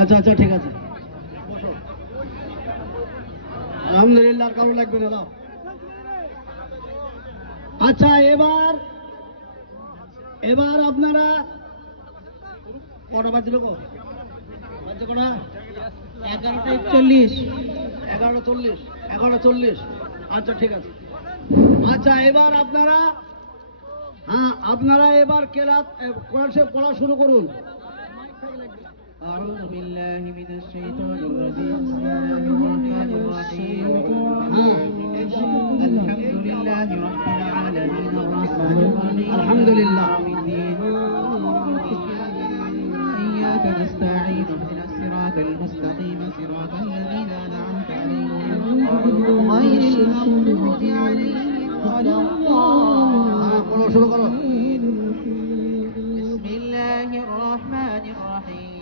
আচ্ছা আচ্ছা ঠিক আছে, আলহামদুলিল্লাহ। কেমন লাগবে না? আচ্ছা, এবার এবার আপনারা কটা বাজছিল? বাজছে কটা? 11:40। 11:40। 11:40। আচ্ছা ঠিক আছে। আচ্ছা, এবার আপনারা আপনারা এবার কেরাত কোরআন শরীফ পড়া শুরু করুন। أعوذ بالله من الشيطان الرجيم. بسم الله الرحمن الرحيم. الحمد لله رب العالمين الرحمن الرحيم الحمد لله. يوم الدين. إياك نستعين اهدنا الصراط المستقيم صراط الذين أنعمت عليهم غير المغضوب عليهم ولا পড়া শুরু করো। الضالين. بسم الله الرحمن الرحيم.